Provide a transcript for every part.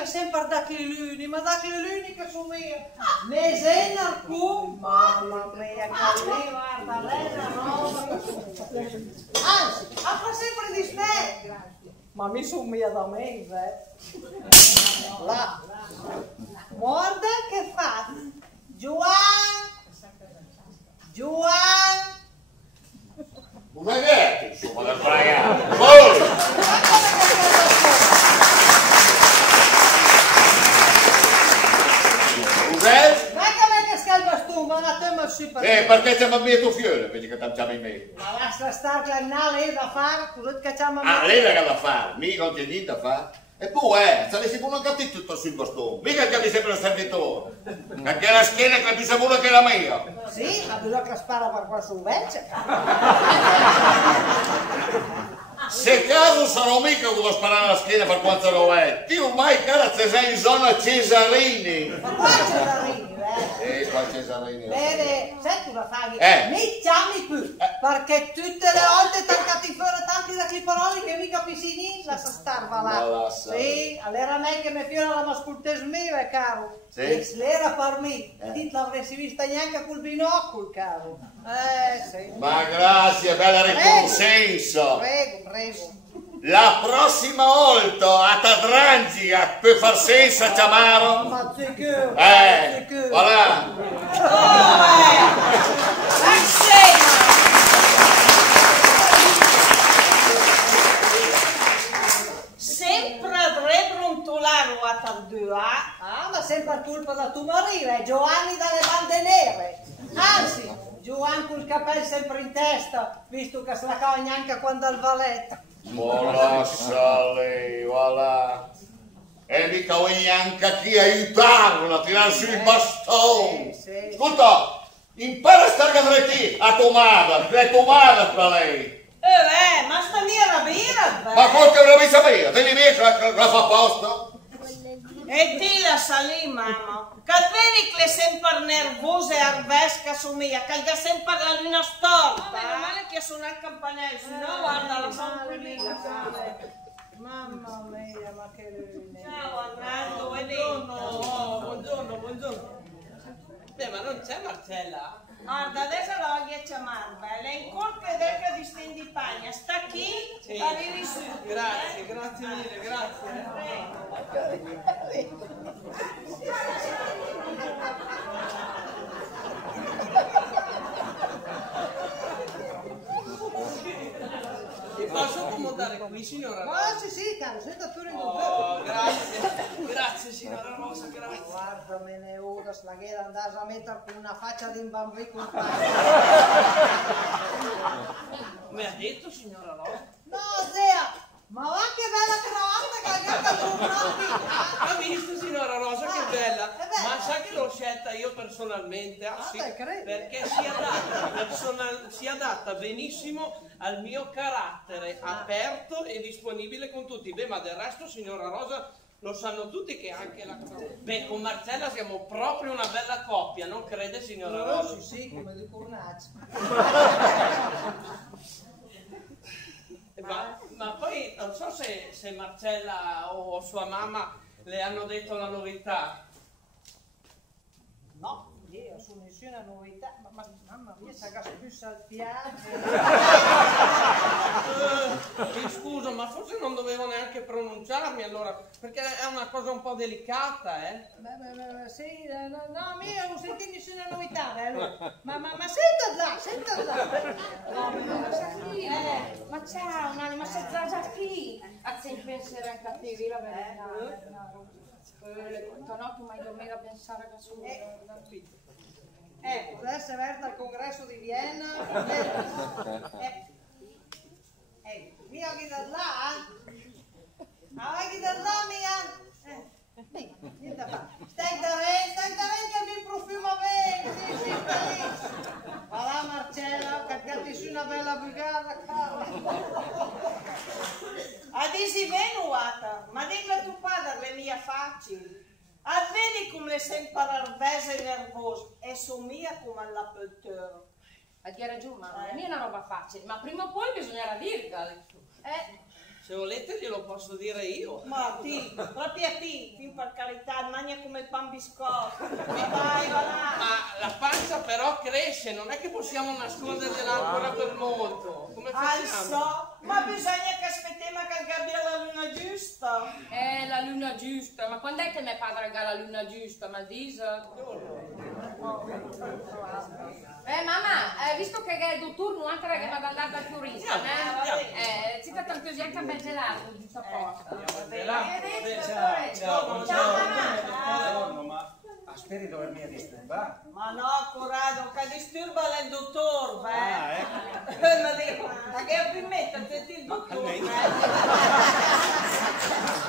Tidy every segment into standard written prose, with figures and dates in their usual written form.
mica sempre da Cleluni, ma da Cleluni che sono mia. Ne sei alcun? Mamma mia, che lei guarda, lei è una roba. Anzi, apre sempre di ste. Ma mi sono mia da me, là. Guarda che fa. Giovanni. Una ghetta, insomma, da fregare. Voi! Cos'è? Ma che scalva tu, ma la tema si per Perché siamo a mia tuo fiore, vedi che tantiamo in me. ma lascia stare che là lei da fare, cosa che facciamo a Ah, lei l'ha da fare, mica non c'è niente da fare. E tu, saresti buono che tutto sul bastone, mica che mi sembra un servitore. Perché la schiena è più sicura che la mia. Sì, ma bisogna che spara per qua su invece. Se caso sarò mica che devo sparare la schiena per quanto lo è. Ti ormai cara se sei in zona Cesarini. Ma qua Cesarini, Qua Cesarini. Vede, senti una faghi, mi chiami più, perché tutte le volte ti hanno catti fuori tanti da cliparoli che mica pisini, lascia starva là. Sì, allora me che mi fiora la mascultesmiva, caro. Sì. E l'era per me, ti l'avresti vista neanche col binocolo, caro. Sì. Ma grazie, bella riconoscenza. Prego. La prossima volta a Tadrangia per far senza chiamaro. Ma sicuro, voilà. sempre avrei brontolato a Tardua. Ah, ma sempre colpa da tuo marito, è Giovanni dalle bande nere. Anzi, Giovanni col capello sempre in testa, visto che se la cava neanche quando al valetto. Ma lascia lei, voilà. E mica vuoi neanche chi aiutarlo a tirare su il bastone. Sì. Ascolta, impara a stare dritti a tua madre, che è tua madre per lei. Ma sta mia la birra, Ma forse non devi sapere, te li vedi che la fa apposta? E ti la salì, mamma. Che vedi che è sempre nervosa e arvesca su mia, che ha sempre la luna storta. Ma meno male che sono al campanello, se no guarda la sempre lì. Mamma mia, ma che luna. Ciao Arnaldo, Buongiorno. Ma non c'è Marcella? guarda, adesso la voglio chiamare, lei in corte d'ecca di Stendipagna, sta qui, Sì. arrivi su. Grazie mille, grazie. Mi posso accomodare qui, signora Rosa? Sì, caro, senta pure in Oh, grazie signora Rosa, grazie. Guarda, me ne uno, la ghera andare a mettere con una faccia di un bambino. Mi ha detto signora Rosa? No, zia, ma va che bella cravatta che ha sul Ha visto signora Rosa che bella? è bella. Ma sa che l'ho scelta io personalmente? Sì, te credo. perché si adatta benissimo al mio carattere, aperto e disponibile con tutti. Beh, ma del resto signora Rosa lo sanno tutti che anche la... Beh, con Marcella siamo proprio una bella coppia, non crede signora Rosa? Sì, come di cornacci. Ma poi non so se Marcella o sua mamma le hanno detto la novità. No, io sono nessuna novità, ma mamma mia, sa che più saltiare. Scusa, ma forse non dovevo neanche pronunciarmi allora, perché è una cosa un po' delicata, Sì, no, mia, non senti nessuna novità, ma senta là. Ma ciao, Nani, ma sei già qui? A sempre pensare anche a te, la verità. No, tu mai dormire a pensare che sono... Adesso è aperta al congresso di Vienna. Mia chi da là? Ma chi da là, mia? Niente da fare. Stai da me che mi profuma bene. Sì, sta lì. Va là Marcella, caricati su una bella brigata, Adisi venuata, ma dica a tuo padre le mie facili. Vedi come le sempre arvese e nervose e somiglia come alla pettora. Ma ti hai ragione, ma non è una roba facile, ma prima o poi bisognerà dirla. Se volete glielo posso dire io. Ma ti, proprio a ti, per carità, mangia come il pan biscotto. Ma dai, va là. Ma la pancia però cresce, non è che possiamo nascondergliela ancora per molto. Come facciamo? So, ma bisogna che aspettiamo che abbia la luna giusta. La luna giusta, ma quando è che mio padre ha la luna giusta, ma dice? Mamma, visto che è il turno, anche che vado ad andare dal fiorista, ci sta tanto anche a bel gelato, giusto apposta. Ciao, ma speri di dormire disturbato. Ma no, Corrado, che disturba è il dottor, ecco. Ma dico, ma che pimenta, te il dottore,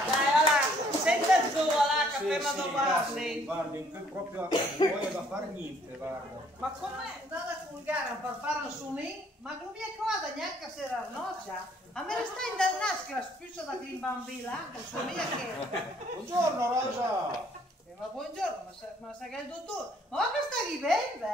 Dai, va là, senta giù, va là, che appena domani. Guardi, non proprio non voglio da fare niente, guarda. Ma com'è andata a fulgare per fare un suoni? Ma non mi è cosa neanche a sera noccia. A me ne sta in del nasco la spuzza da clean bambina, il suoni che... Buongiorno, Rosa. Ma buongiorno, ma sa che è il dottore? Ma che stai bene,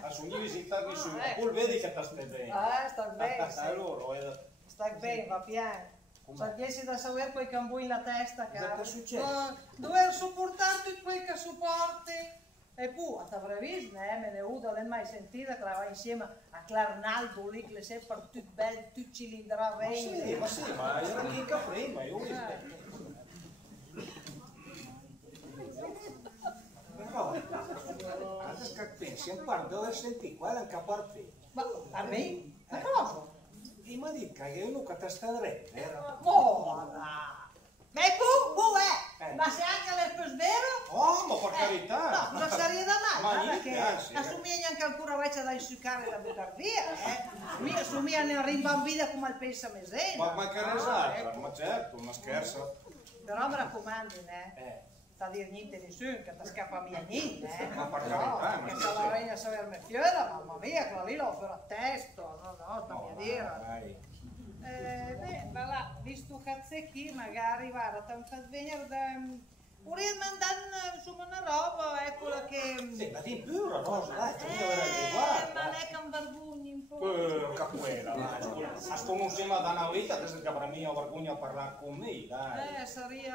A sogni visitarmi su, pur vedi che ti stai bene. sta bene, sì. Allora, Stai bene, va piano. Sapessi da sapere quei cambui la testa, caro. Cosa succede? Dover sopportare tutti quei che supporti. E poi, a previsto, me ne ho dalle mai sentita che va insieme a Clarnaldo lì, che le sempre tutti belli, tutti cilindravi. ma io non mica prima, io però, adesso che pensi, un par dove senti quella è un caparfè. Ma a me? Ma cosa? Ma dica che io non ti sta dritto, vero? Buona! Ma ma se anche lei è vero? Oh, ma per carità! No, non sarebbe da Ma mai, niente, perché anzi, assomiglia anche ancora vecchia da insuccare da buttare via, Mi assomiglia a rimbambita come al pensa mesena. Ma che resata, ma certo, ma scherzo. Però mi raccomandi, sta a dire niente a nessuno, che ti scappa via niente, Ma per carità, Che se la regna sapermi fiora, mamma mia, quella lì l'ho fuori a testo, no, sta a dire. Va là, visto cazzecchi, magari, guarda, ti fa venire da... Vorrei mandare insomma una roba, quella che... Sì, ma di pure, Rosa, dai, ti devo riguarda. Ma non è che un barbugno un po'... Capuela, dai, a sconosciamo da una vita, adesso che avrà mia vergogna a parlare con me, dai. Sarebbe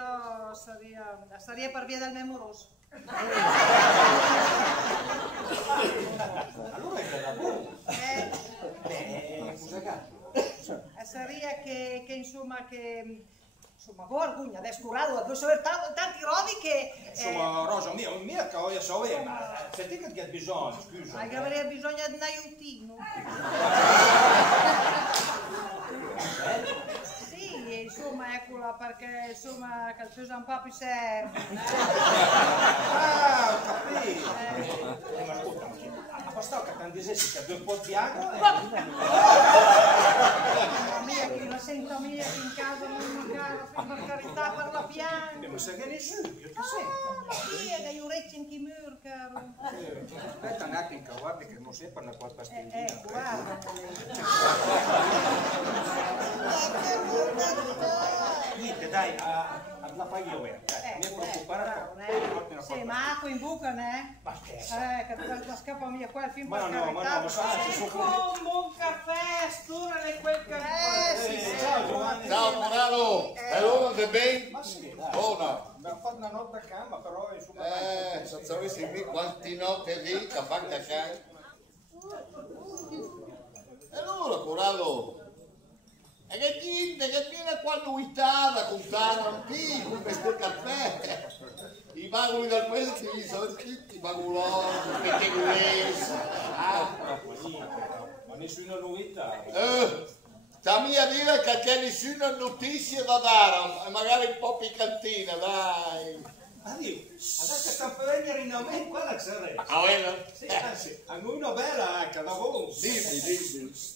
per via del memoroso. Allora è da buono. Cosa cazzo? Sarebbe che insomma, vergogna, adesso curato, devo sapere tanti rovi che... Insomma, Rosa, mia che voglio sapere, ma senti che hai bisogno, scusa. Hai che avere bisogno di un aiutino. Sì, insomma, eccola, perché insomma, che il un po' più serve. Ah, ho capito. Ma ascolta, ma bastava che ti dicessi che due po' di acqua Mamma mia, che la sento mia che in casa non cara, per carità, per la pianta. ma sai che nessuno, io ti sento. Sì, è degli orecchi in chi mur, caro. Aspetta un attimo, guarda che non sempre una quarta stendina. Guarda. Niente, dai, la fai io, dai, mi preoccupare. Sì, ma acqua in buca, ne? Ma scherzo. Che la scappa via qua il film Ma per no, ma carità. no, sai, ci sono... Un buon caffè, sturale quel caffè. Sì, ciao Giovanni. Ciao Morano, è l'uno che ben? Ma sì, dai. Oh no. Abbiamo fatto una notte a cama, però insomma... Se sapessi qui quanti notte lì che fanno cacciare. E allora, Corallo, e che niente, che viene qua nuitata con tanta antico, con questo caffè. I vagoni del paese ti sono scritti vagulosi, pettegolesi. Ma nessuna novità. Stammi a dire che c'è nessuna notizia da dare, magari un po' piccantina, dai. Addio, adesso sta per venire in me, quella che sarebbe. Ah, bueno? Sì, anzi, a noi una bella anche, da voi. Dimmi.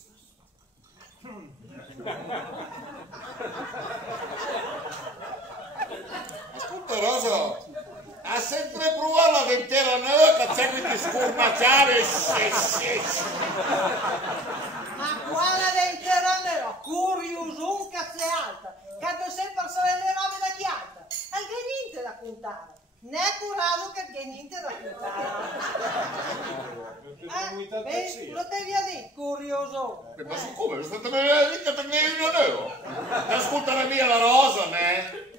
Ascolta Rosa, ha sempre provato la dentera che c'è qui di sformacciare. Ma quale dentera nero? Curioso, un cazzo alta. Che sempre sapere le robe da chianta. Anche niente da contare. né curato che c'è niente da contare. Lo devi dire, curioso. Ma su come? Lo state mica tecnico nero? Ascolta la mia la rosa, ne?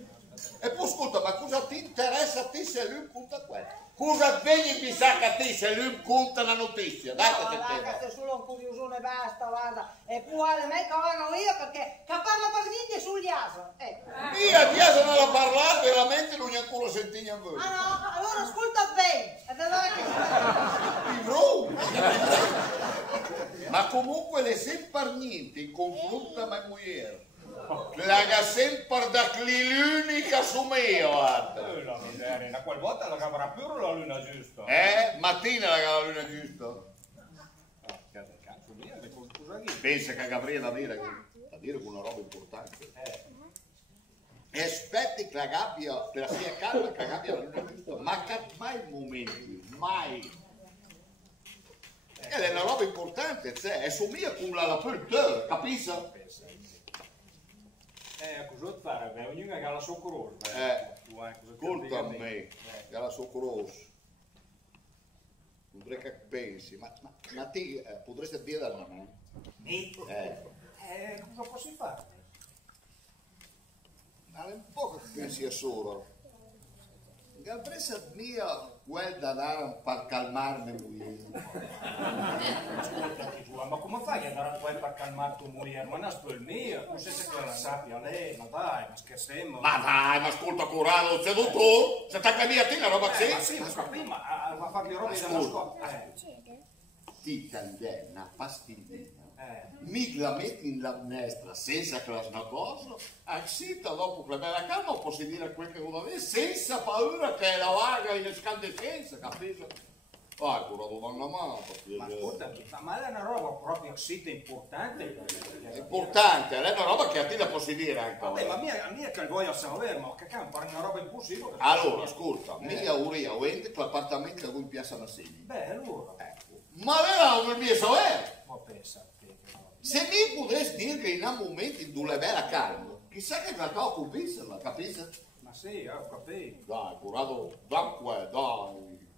E poi ascolta, ma cosa ti interessa a te se lui conta questo? Cosa vedi mi sa che a te se lui conta la notizia? Dai che te guarda, sei solo un curiosone basta, guarda. E poi me cavano io perché parla per niente sugli aso. Io di aso non l'ho parlato, veramente non neanche lo senti a voi. Ah no? Allora ascolta bene. E ma comunque le sempre niente in confronto a mia moglie. La sempre da l'unica su me, guarda. La miseria, da quel volta la cavrà più la luna giusta. Mattina la luna giusta. Cazzo mia, cosa che? Pensa che Gabriele da dire una roba importante. E aspetti che la gabbia, che la sia calma, che la gabbia la luna giusta. Ma mai il momento, mai. Ed è una roba importante, cioè, è su mia con la per capisci? Cosa fare? Ognuno ha la sua croce. Ascolta a me, ha la sua croce. Non vorrei che pensi, ma te potresti dire da me? Cosa posso fare? Ma è un po' che pensi a solo. Gabressa mia, quel da dare per calmarmi. Ma come fai ad andare poi per calmare tua moglie? Ma non è il mio, non sei che la sappia lei, ma dai, ma scherziamo. Ma dai, ma ascolta Corrado, sei tu? Se t'ha cambiato la roba Sì, così? ma prima va a fare le robe della scuola. Ti candela, una pastillina. Mi la metti in la minestra senza che la snacoso, accita dopo che la bella calma posso dire quel che vuole avere senza paura che la vaga in escandescenza, capito? Vai, Corrado, da una mano. Ma ascoltami, ma è una roba proprio sì importante. È importante, è una roba che a te la posso dire anche. Vabbè, ma mia che voglio sapere, ma che cazzo, fare una roba impossibile. Allora, ascolta, mia uria, vende l'appartamento che voi in piazza Massini. Beh, allora. Ma lei non mi sapere. Ma pensa. Se mi potessi dire che in un momento in dove è bella calma, chissà che la tocco pisarla, capisci? Ma sì, ho capito. Dai, Corrado, dai.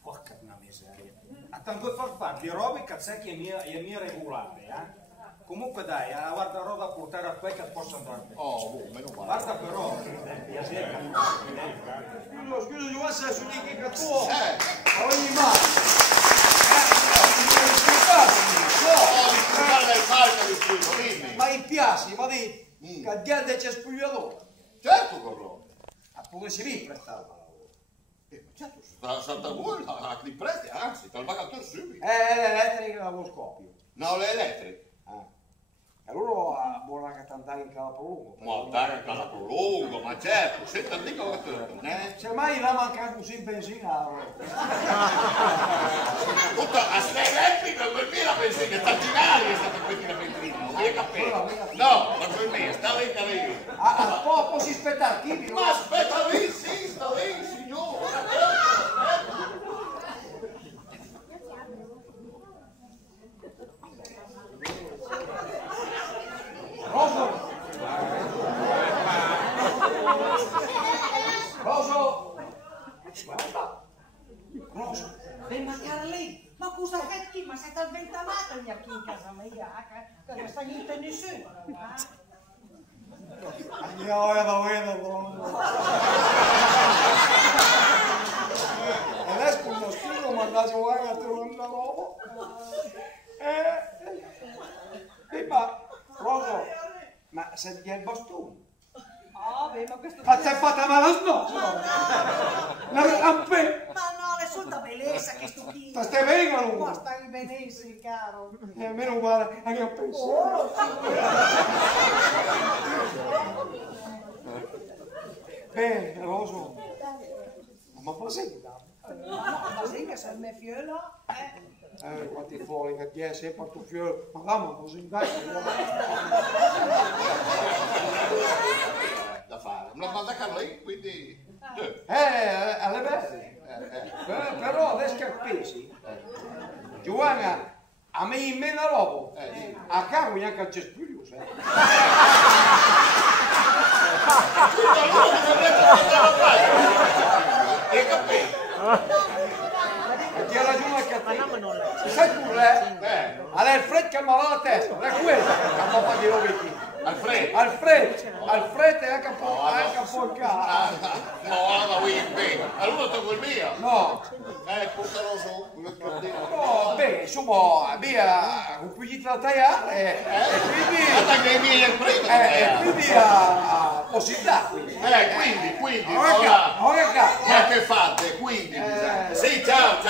Porca una miseria. A tanto far fare le robe che sai che è mia regolare, Comunque dai, guarda roba a portare a te che possa andare bene. Oh, meno male. Guarda però, Scusa Giovanni, se sono lì che tu. ogni mano. Ma in piace, ma di che gente c'è spogliatore. Certo, Corrado. Pure si vi prestava. Certo, Santa voi la ti presti, anzi, te la pagatore subito. L'elettrica lo scoppio. No, le elettriche. Allora vuole che andare in Calapolungo. Ma andare a Calapolungo, ma certo, senta dico che torna, Se mai la manca così benzina. Tutta a ste elettrica per me la benzina, tanti nari è stata questa la benzina, non mi capito. No, ma per me, sta lì da lì. Poco si aspetta chi? Ma aspetta lì, sì, sta lì, signore. Roso, ma Carlì, ma cosa fai qui? Ma siete avventamata qui in casa mia, che non sta niente nessuno. Io la vedo. Adesso con lo scudo mandato guarda a trovare una roba. Ma Roso, ma senti il bastone? Beh, ma questo... Ma sei fatta male no? La rampe! Ma no, è solta bellezza che stupito. Ma stai bene, Luca? Ma stai benissimo, caro. Almeno guarda, anche io penso. Bene, Roso. Ma così? Ma così che se me fiola, Quanti fuori che ti è sempre tu fiore. Ma vamo così, dai. Da fare, me la manda Carlì, quindi... Alle belle. Però adesso che pesi, Giovanna, a me in meno robo, a capo neanche al cespuglio, sai? capito? Ti ha ragione anche a te. Sai pure, allora il freddo che mi va la testa, non è quello che mi fa dire vecchi. Alfred è anche un po' il caso. No, ma vuoi bene. Allora tocco il mio. No. Portalo su. No, beh, insomma, via, un piglito da tagliare e quindi... Guarda che i miei è prima. quindi a possibilità, quindi. Quindi. Ora Ma che fate? Quindi. Sì, ciao.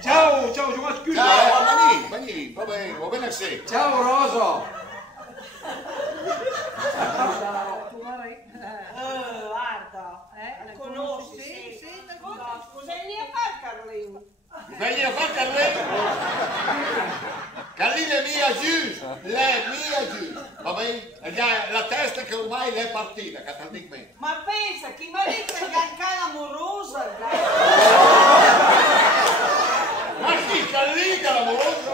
Ciao, Giovanni, scusa. Ciao, Manini. Va bene sì. Ciao, Roso. Guarda, la conosci? Sì, cosa vieni a fare, Carlino? Vieni a fare Carlino? Carlino è mia giù, lei è mia giù, va bene? La testa che ormai l'è partita, catalicamente. Ma pensa, chi mi ha detto che è anche l'amorosa? Ma chi Carlino l'amorosa?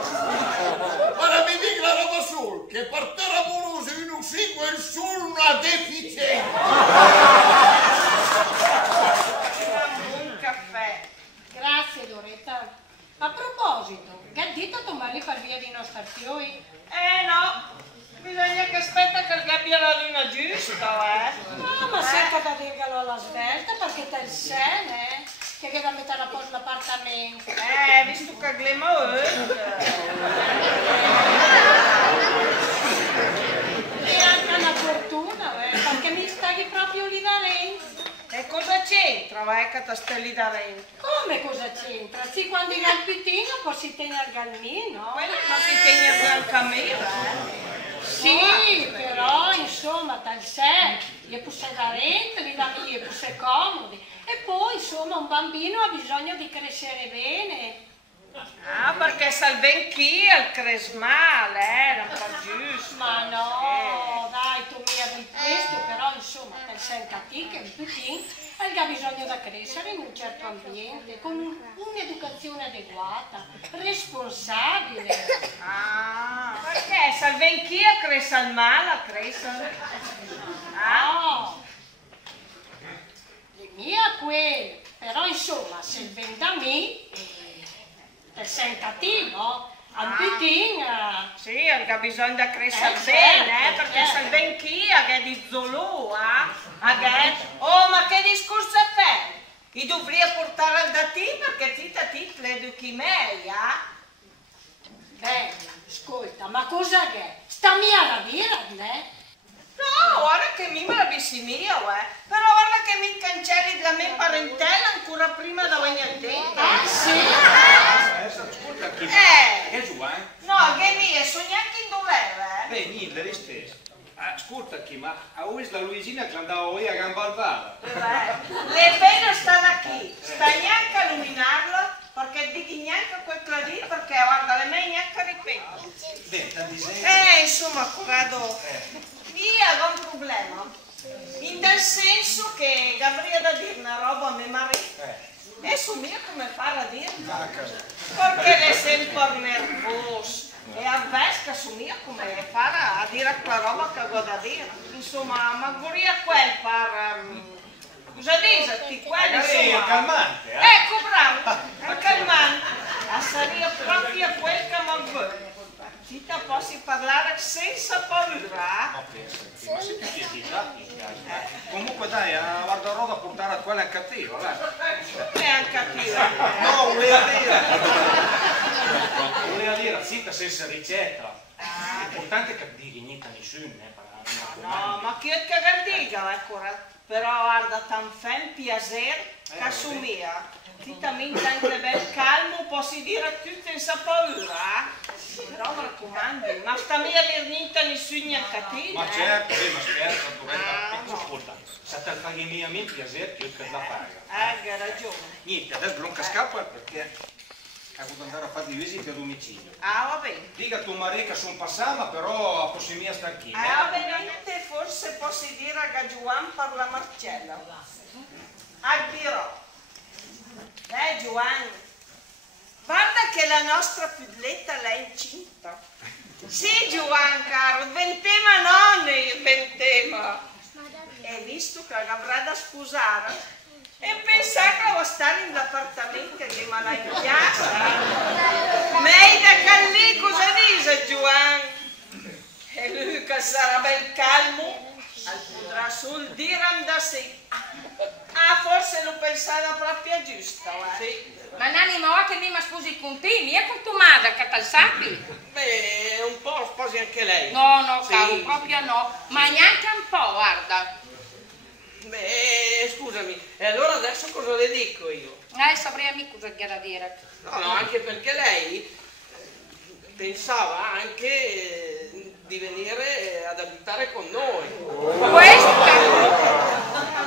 Guarda, mi dica la roba sul, che per te l'amorosa io non seguo il solo una deficienza. Un caffè. Grazie Doretta. A proposito, che ha detto tuo marito per via di nostra fioi? No, bisogna che aspetta che abbia la luna giusta, No, ma cerca da dirglielo alla svelta perché te il sene, che deve mettere a posto l'appartamento. Visto che glamour. E anche una fortuna, perché mi stai proprio lì da lei. E cosa c'entra, che ti stai lì da lei? Come cosa c'entra? Sì, quando in al pitino poi si tiene al galmino. Quello non si tiene al camino, Sì, però insomma, tal sé, gli pusse da rente, gli dammi gli pusse comodi. E poi insomma un bambino ha bisogno di crescere bene. Perché sa ben chi al cresmale, non fa giusto. Ma no, dai, tu mi hai detto questo, però insomma, per sentire che il pitino ha bisogno di crescere in un certo ambiente, con un'educazione adeguata, responsabile. Perché sa ben chi a cresce al male, a crescere? No, le mie a quelle, però insomma, se il da me, per sentire, no? Al pitino... Sì, ha bisogno di crescere certo, bene, perché certo. sa ben chi che di Zolù, Oh, ma che discorso è per? Ti dovrei portare al da te perché ti l'educhi meglio, Beh, ascolta, ma cosa che? Sta mia la birra, né? No, guarda che mi me la vissi mia, però guarda che mi cancelli della mia parentela ancora prima da ogni tempo. Sì? Ascolta chi Eh. Che giù, No, che mia, so neanche in dov'era, Beh, niente, le stesse. Ascolta chi, ma a voi la Luisina che andava a gamba al vada. Le pene stanno qui, sta neanche a illuminarlo, perché dighi neanche quel che lì, perché guarda, le me neanche ripeto. Beh, ti disegno. Insomma, corrado, io ho un problema. In tal senso che avrei da dire una roba a mio marito. E su mio come fare a dirla? Perché lei è sempre nervoso. E avvesca su mio come fare a dire quella roba che ho da dire. Insomma, ma vorrei quel per... cosa dici? Quello insomma... calmante, Ecco, bravo, è calmante. Sarebbe proprio quel che mi vuole. Ti posso parlare senza paura. Ma sei più pietà, comunque dai, guarda roba a portare a quella è cattiva, dai. Non è anche cattiva. No, voleva dire, zitta senza ricetta. L'importante è che dighi niente a nessuno, No, ma chi è che dica, ecco, però guarda, tan fan piacere che assumia. Ti tammente anche ben calmo, posso dire tutto senza paura. Però mi raccomando, ma sta mia a dire niente a nessuno è cattiva. Ma certo, ma scherza, Toretta, ascolta, se te fai mia mente piacere, io te la pago. Hai ragione. Niente, adesso non scappa perché ho dovuto andare a fare le visite a domicilio. Va bene. Dica a tuo marito che sono passata, però a possibile sta qui. Va bene, forse posso dire a Giovanni per la Marcella. Dirò. Giovanni, guarda che la nostra pidletta l'è incinta. Sì, Giovanni, caro, ventema non è ventema. E visto che avrà da sposare, E pensavo a stare in l'appartamento che mi l'hai in piazza. Mei da Callì cosa dice Giovanni? E lui che sarà bel calmo, potrà sul dire da sé. Ah, forse lo pensava proprio giusto, Sì. Ma Nani, ma che mi sposi con te, mica con tua madre, che te sappi? Beh, un po' sposi anche lei. No, Sì. caro, proprio no, ma neanche un po', guarda. Beh, scusami, e allora adesso cosa le dico io? Saprei mica cosa c'è da dire. No, anche perché lei pensava anche di venire ad abitare con noi.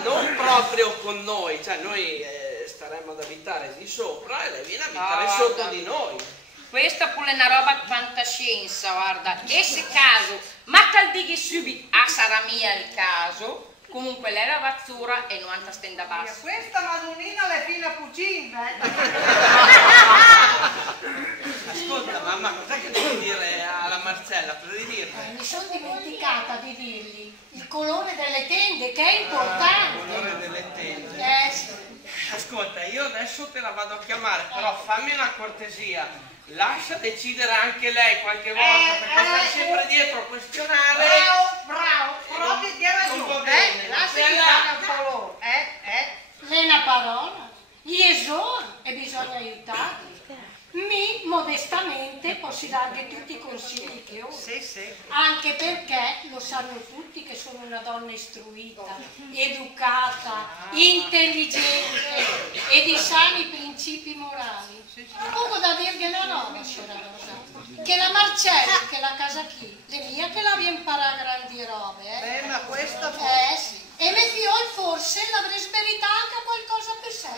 Non proprio con noi, cioè noi staremmo ad abitare di sopra e lei viene ad abitare sotto di noi. Questa pure è una roba fantascienza, guarda. E se caso, ma te dighi subito, sarà mia il caso, comunque lei la razzura e 90 stenda bassa. Questa madonnina le fina cucina. Ascolta mamma, cos'è che devo dire alla Marcella? Cosa devi dirle? Mi sono dimenticata di dirgli il colore delle tende, che è importante. Il colore delle tende. Sì. Ascolta, io adesso te la vado a chiamare, però fammi una cortesia. Lascia decidere anche lei qualche volta, perché stai sempre dietro a questionare. Bravo, proprio ti hai Non va ragione. bene. Lasciami fare un po' loro. Le una parola, gli esori e bisogna aiutarli. Mi modestamente posso dargli tutti i consigli che ho. Sì. Anche perché lo sanno tutti che sono una donna istruita, educata, intelligente e di sani principi morali. Poco da dirgli una roba, signora Rosa, che la Marcella, che la casa chi, le mia che la viene imparare a grandi robe, Ma questa sì. E mio figlio forse l'avrei smeritato anche qualcosa per sé.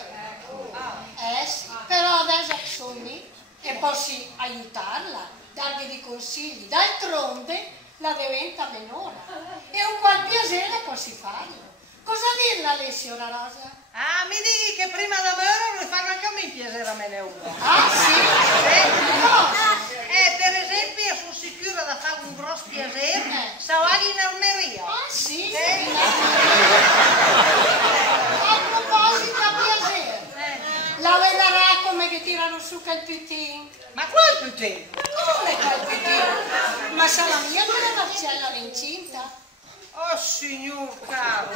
Sì. Però adesso sono lì e posso aiutarla, dargli dei consigli. D'altronde la diventa minore e un qual piacere posso farlo. Cosa dirla a lei, signora Rosa? mi dighi che prima da me lo fanno anche a me piacere a me ne uno. Sì? Per esempio, io sono sicura da fare un grosso piacere, stavo in Almeria. Sì? A proposito di piacere, la vedrà come che tirano su calpitin. Ma quanto tempo? Come calpitin? Ma sarà mia che la Marcella l'incinta? Oh signor caro.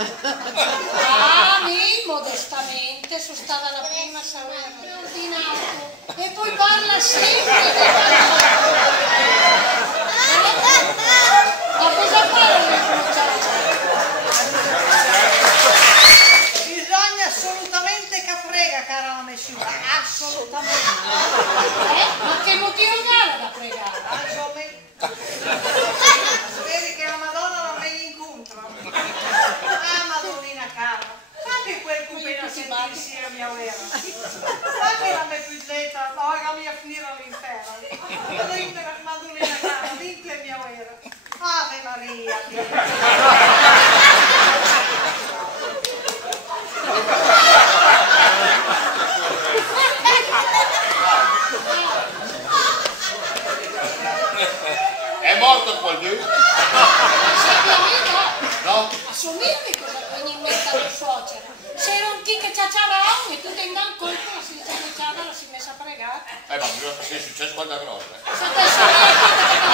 Mi modestamente sono stata la prima a sapere ordinato e poi parla sempre di ma cosa Bisogna assolutamente che frega, cara la messiura, assolutamente. Ma che motivo c'era da pregare? Speri che la Madonna non venga incontro. Madonnina cara, sappi quel che appena sentirsi la mia vera. Sappi la mia pizzetta, pagami a finire all'inferno. Madonnina cara, dimmi la mia vera. Ave Maria. È morto qualcuno? No? Assomigliami cosa viene in mente alla suocera. Se non ti che ciacciarao e tu te in colpo la si ciacciava la si è messa a pregare. Ma che è successo qualche cosa? Se te sei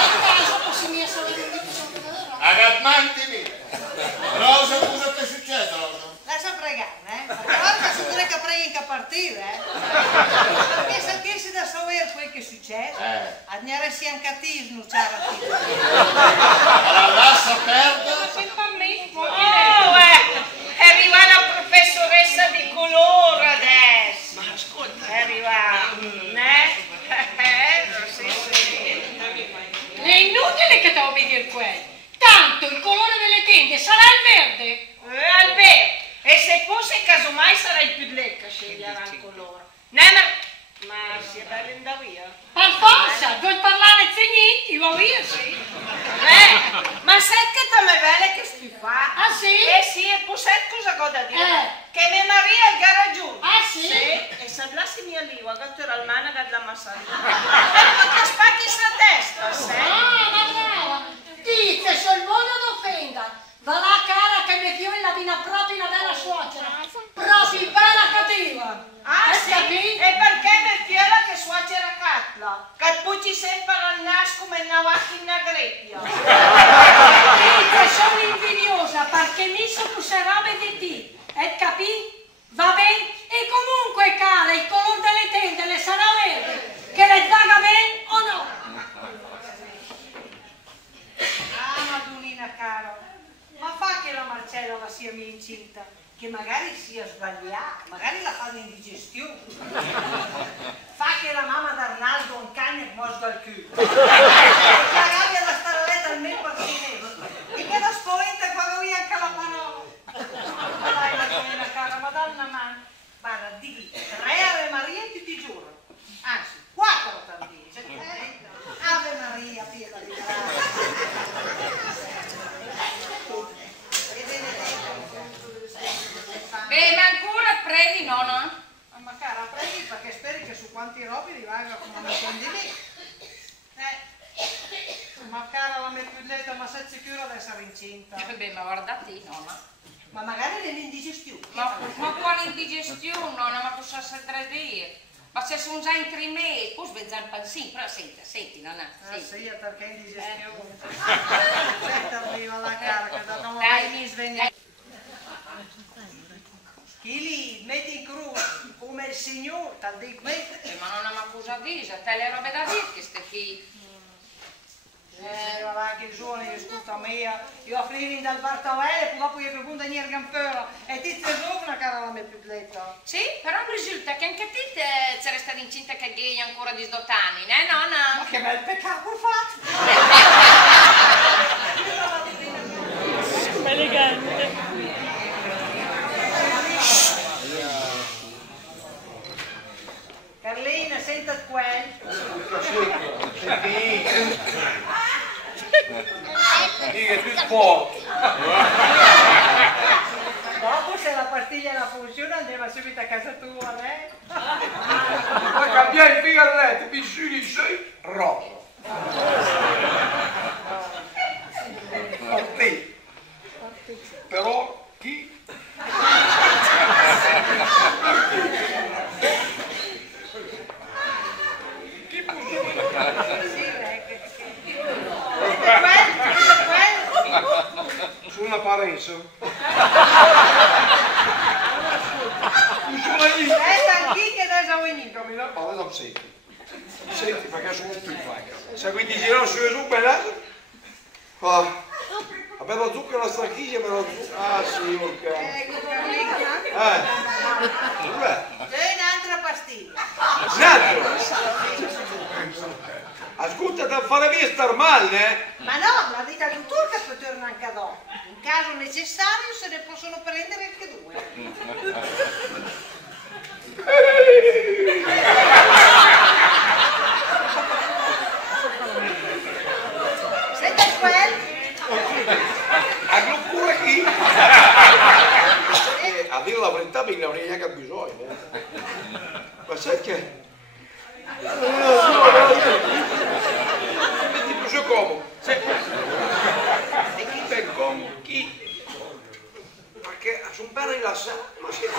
in casa posso mia sorella di che sono vero. Agatmantimi! Rosa, cosa ti è successo, Rosa? Lascia pregare, Guarda, si dire che preghi che partire, Perché sentirsi da sapere quel che è successo, agnare sia un cattivo, snucciare a te. Allora lascia perdere. Sempre a me. È arrivata la professoressa di colore adesso. Ma ascolta. È arrivata, sì. È inutile che te lo vedi quello. Tanto il colore delle tende sarà il verde. Al vero. E se fosse casomai sarà il più lecca sceglierà il colore. Ma si è bella in da via. Per forza, vuoi parlare zegniti, va via, sì. Ma sai che te me vele che stufa? Ah, sì? Sì, e poi sai cosa goda dire? Che mia Maria è gara giù. Ah, sì? E se lassi mia lingua, gatto era il managa della massaggia. E poi spacchi sa testa, sai? Ma brava. Dite, sul modo d'offenda. Va là cara che mi fioi la vina proprio una bella suocera. Proprio bella sia sbagliato, magari la fanno indigestione. Fa che la mamma d'Arnaldo un cane mosga al culo. E che la gabbia da stare a letto almeno per 6 mesi. E che la spaventa quando via anche la parola. Dai, Martina, cara, madonna, ma guarda, di 3 Ave Maria tutti i giorni. Anzi, 4 tantini. Ave Maria, piena di grazia. Beh, ma ancora prendi, nonna? Ma cara, prendi perché speri che su quanti robi rimanga come una condimento. Ma cara la mia piulletta, ma sei sicura di essere incinta? Beh, ma guarda te, nonna. Ma magari nell'indigestione. Ma quale indigestione, nonna? Ma cosa sa 3D? Ma se sono già in 3 mesi, poi svezzare il pansino, però senti, nonna. Ah sì, perché indigestione. Senta, arriva la cara, che da come mi sveglia. Chili, metti in croce, come il signore, tanto dico me. Ma nonna, ma cosa dici? Te le robe da dire che stai qui. Ma va che suono, scusa mia, io afflivi dal Bartavelle e dopo io che punta niente campera e ti sei una cara la mia piulletta. Sì, però risulta che anche te c'era stata incinta che gay ancora di 18 anni, né nonna? Ma che bel peccato hai fatto! Elegante. Carlina, senta quel. Dica più poco. Dopo se la pastiglia la funziona andiamo subito a casa tua, lei. Poi cambiare il figo a letto, piscini sei rosa. Partì. Però chi? Chi può? Su una parenza. Senta chi che adesso venite? Ma non senti. Senti perché sono stufa. Se quindi girano su e su bella. Vabbè lo zucchero la stracchiglia me lo zucchero. Ah sì, ok. Ecco Carlina. Dov'è? C'è un'altra pastiglia. Nato! Ascolta, da fare via star male, Ma no, la dita di un turco poi torna anche dopo. In caso necessario se ne possono prendere anche 2. Senta quel? A pure chi? A dire la verità mi ne avrei neanche bisogno. Ma sai che? Metti più comodo. E chi per comodo? Chi? Perché sono ben rilassato. Ma che?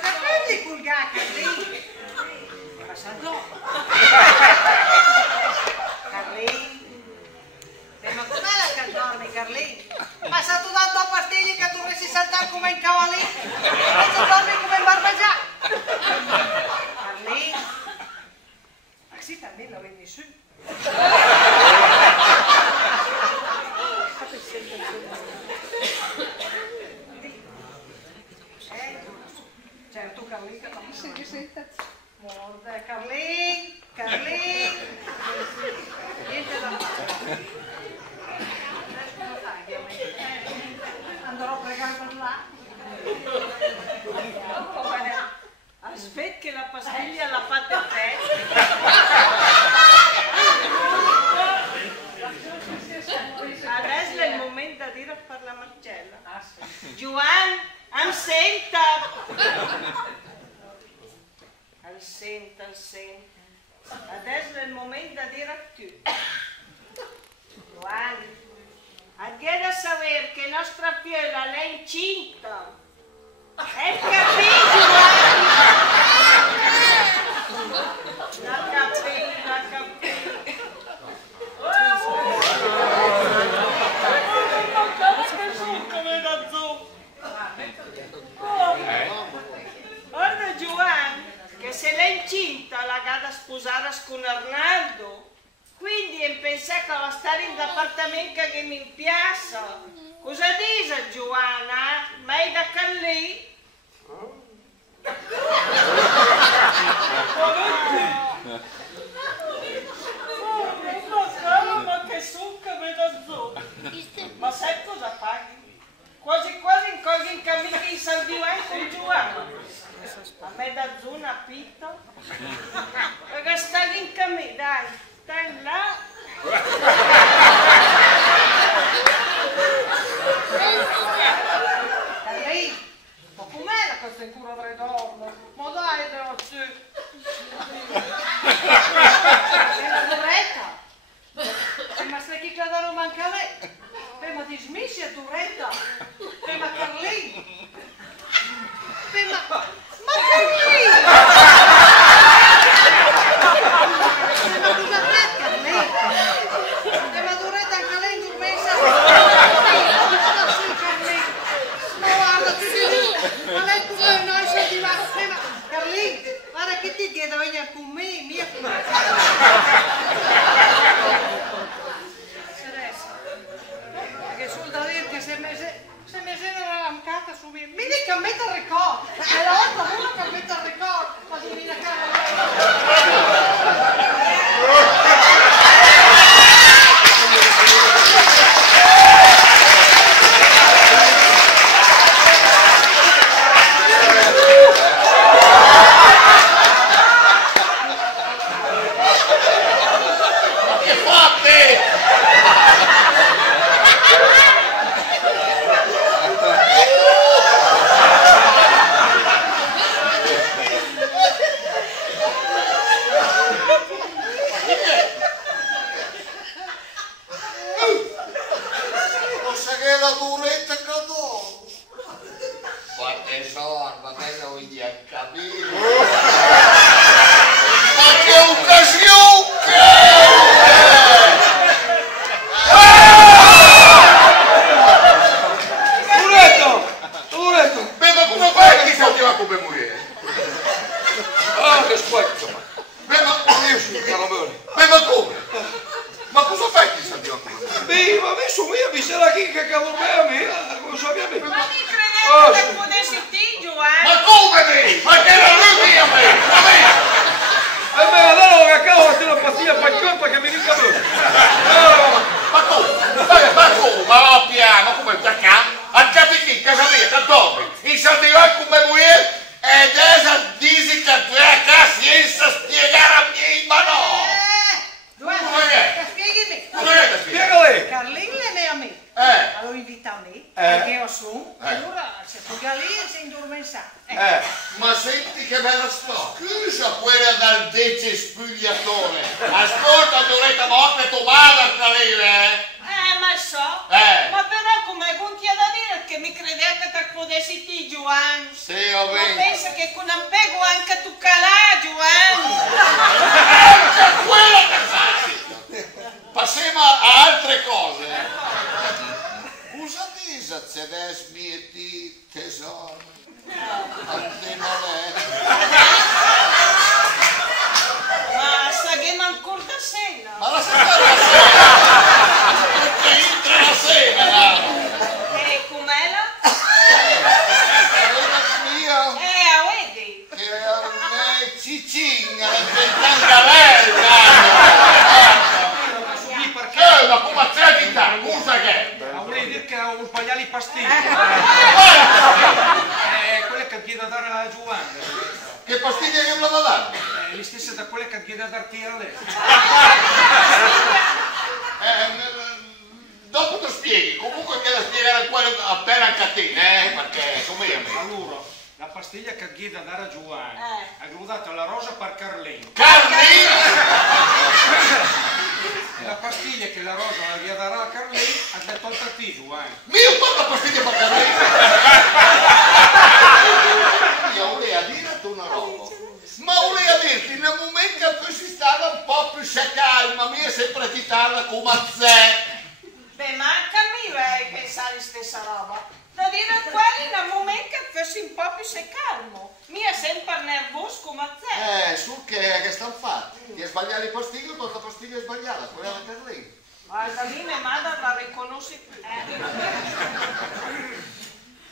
Ma prendi il pulgacca lì. Passa dopo. Carlini. Ma com'è la canzone, Carlini? Ma se tu dato pastiglie che dovresti saltare come in cavallino? E tu dormi come in barbagià? Carlini. Ma sì, también lo vedi su. Certo, Carlini. Morda, Carlini. Carlini. Niente da fare. Andrò a pregare per là. Aspetta che la pastiglia l'ha fatta te. Adesso è il momento di dire per la Marcella. Giovanni, am senta. Al senta. Adesso è il momento di dire a tu. Giovanni, hai da sapere che nostra figlia è incinta. Hai capito, Giovanni? L'ha capito. Guarda Giovanni, che se l'è incinta la gada a sposare con Arnaldo, quindi pensa che va a stare in appartamento che mi piace. Cosa dice Giovanna? Mai da Callì? Ma che succa vedo. Ma sai cosa paghi? Quasi quasi incogli in cammino i soldi con Giovanna. A me da zona pitto. Perché stai in cammino, dai, stai là. Carlì, ma com'è la cosa in cura avrei dormo? Ma dai, grazie. È la duretta. Ma sai che cada non manca lei? Beh, ma ti smissi a duretta. Beh, ma Carlì. Beh, ma Carlì. Beh, ma cosa fai, Carlì? Beh, ma duretta anche lei in dormessa. Ma lei come noi sentivamo? Ma Carlì, guarda che ti chiedo venire con me, mia perché sul da dire che se mi era arrancata su me, mi dica mettere il ricordo, è l'altra uno che mette il ricordo, ma si viene a casa. Ma senti che bella sto, chiusa quella dal dece spugliatore. Ascolta, Doretta, morte tu madre tra lei, ma so. Ma però come contia da dire che mi credeva che te potessi ti, Giovanni. Sì, va bene. Ma pensa che con un pego anche tu calà, Giovanni. Anche quella che fai. Passiamo a altre cose. Cosa dice se des mieti tesoro? Andiamo ma sa che ancora da sera. Ma la sera da sera. Perché entra la sera. E com'è la? Mio. Vedi. Che a me cicigna, diventa bella. Ma come c'è di te? Cosa che? Ma volevi dire che ho sbagliato i pastigli. Quelle che chiede a dare alla Giovanna. Che pastiglie che voleva dare? Le stesse da quelle che chiede a darti a lei. Dopo ti spieghi, comunque che da spiegare quello appena anche a te, perché sono io. Allora, la pastiglia che chiede a dare a Giovanna ha guardato la rosa per Carlino. Carlino! La pastiglia che la rosa la via darà a Carlino ha detto al te, Giovanna. Mio quanta pastiglia per Carlino! Io volevo dirti una roba, ma volevo dirti nel momento che fossi stata un po' più calma, mia sempre chitarra come a te. Beh, ma anche a me vai pensare la stessa roba. Da dire a quelli nel momento che fossi un po' più calmo. Mi è sempre nervoso come a te. Su che stanno fatti? Ti hai sbagliato i pastigli o la pastiglia è sbagliata? Quella da Carlino. Guarda, lì mia madre la riconosci più.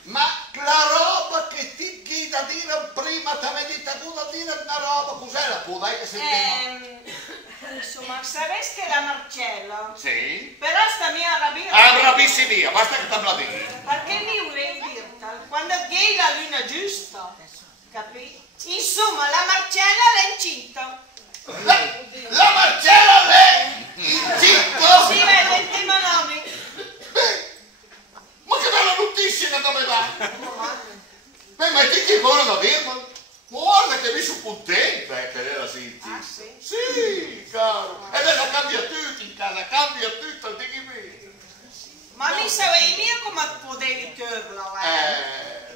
Ma la roba che ti chieda dire prima, ti avevi detto tu da dire una roba, cos'era? Può dai che sentiamo? Insomma, sapessi che la Marcello? Sì? Però sta mia arrabbiata. Arrabissi via, basta che te la dighi. Perché mi volevi dirti, quando gay la luna giusta, capì? Insomma, la Marcella l'ha incinta. La Marcella l'è incinta? Sì, vede, il tema nomi. Ma che bella notizia che dove va? Beh, ma ti che buono da dirmi? Guarda che mi sono contenta che era sì. Ah, sì? Sì, caro. E adesso cambia tutto in casa, cambia tutto, dighi me. Ma mi sapevi mia come potevi dirlo,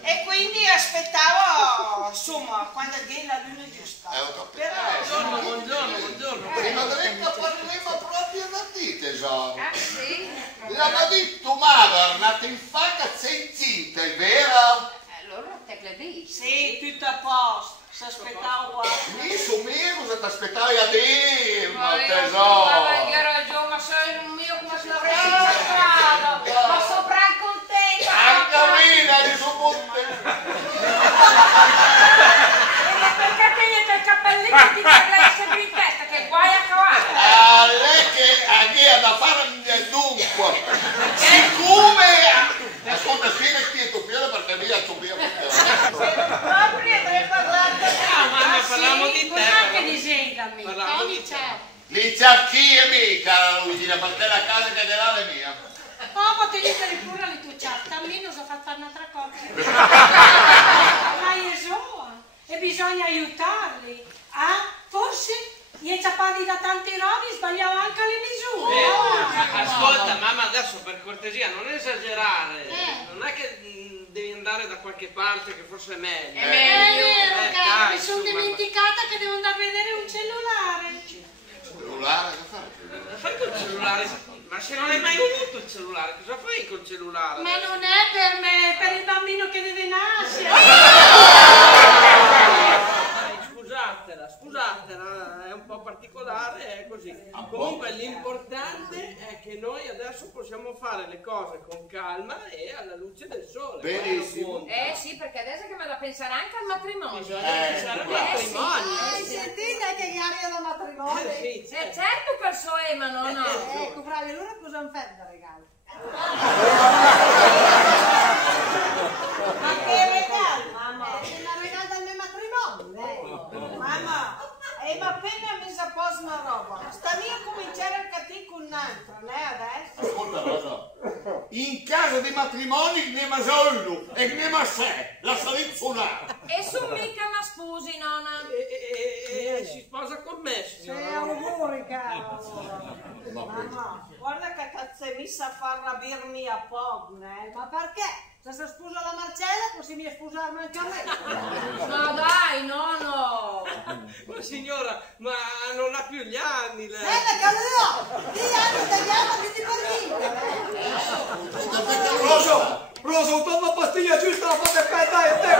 E quindi aspettavo, insomma, quando gay la luna giusta. Ho capito. Però, Buongiorno. Prima della parleremo proprio da te, tesoro. Ah, sì? L'hanno detto madre, nata in faccia sei incinta, è vero? Allora te le dici? sì, tutto a posto. Si aspettavo qua. Mi sono mio, cosa ti aspettavi a dirmi, Ma io tesoro? che ragione, ma sei un mio come se l'avresti mostrato. Ma sopra contenta. Anche Mina di suo contenta. Perché tenete il cappelletto e ti parla sempre in testa, che guai a cavallo. Ah, lei che ha da fare dunque. Siccome... Ascolta, scrivi tu fiore perché mi ha subito. Proprio avrei parlato. Mamma, parliamo di te. Anche disegnami. Parliamo di te. Lì c'è chi è mica, Luigina, perché la casa che è è mia. Oh, ma te gli stai pure le tue chat, almeno so fare un'altra cosa. Ma io so, e bisogna aiutarli. Ah, forse gli ciappati da tanti rovi sbagliavo anche le misure. Ascolta, mamma, adesso per cortesia, non esagerare. Non è che devi andare da qualche parte che forse è meglio. È vero, dai, mi sono su, mamma. dimenticata che devo andare a vedere un cellulare. Cellulare, che fai? Cosa fai col cellulare? Ma se non hai mai avuto il cellulare, cosa fai col cellulare? Ma non è per me, è per il bambino che deve nascere. Scusatela, è un po' particolare, è così. Comunque l'importante è che noi adesso possiamo fare le cose con calma e alla luce del sole. Benissimo. Sì, perché adesso che vado a pensare anche al matrimonio. Bisogna pensare al matrimonio. Sentite che aria da matrimonio. Sì, certo. Certo per Soema, no? Ecco, bravi, allora cosa mi fai da regalo? Ma che regalo, mamma? Una regalo dal mio matrimonio, lei. Mamma, ma appena messo a posto una roba. Sta lì a cominciare a catire con un'altra, né adesso? Ascolta, Rosa, in caso di matrimonio ne ma solo e ne ma sé, la salita suonare. E su mica una sposi, nonna. E si sposa con me, signora. Auguri, caro. Mamma, guarda che cazzo è messa a far rabirmi a poco, né? Ma perché? Se si sposa la Marcella, possiamo sposarmi anche a me. Ma dai, nonno. Ma signora, ma non ha più gli anni lei. La Caleo! 10 anni tagliamo più di per vinta, Rosa, ho dato la pastiglia giusta, la fate per dai, e te.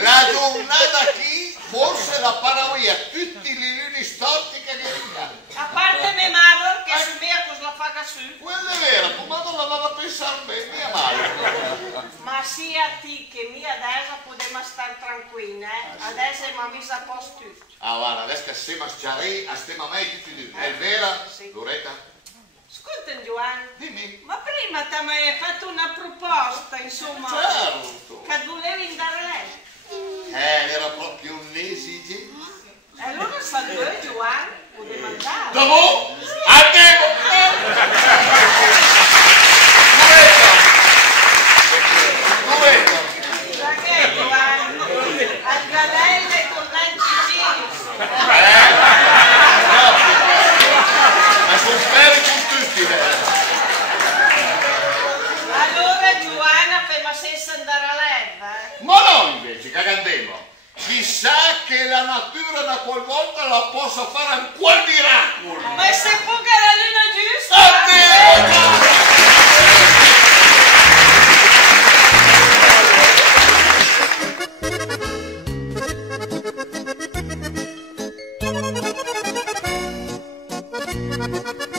La giornata qui forse la paravia tutti i lini storti che vengono. A parte mia madre, che su mia cosa la fa su. Quello è vero, tu madre l'aveva pensato bene, mia madre. Ma sia ti che mia adesso potremmo stare tranquilli, Adesso mi ha messo a posto tutto. Ah, guarda, adesso che stiamo a sciarì, stiamo a me tutti e due. È vero? Sì. Loretta? Ascolta, Giovanni. Dimmi. Ma prima ti hai fatto una proposta, insomma. Certo. Che volevi andare a lei. Era proprio un'esigenza. E allora sa due, Giovanni, potremmo andare. Dopo? Andiamo! Loretta! Perché, Giovanni? Al galelle con l'anticino. Ma sono speri con tutti, Allora, Giovanna, ma senza andare a leva, Ma no, invece, che andiamo. Chissà che la natura da qualvolta la possa fare un qual miracolo. Ma se può che la luna giusta. Addio! Thank you.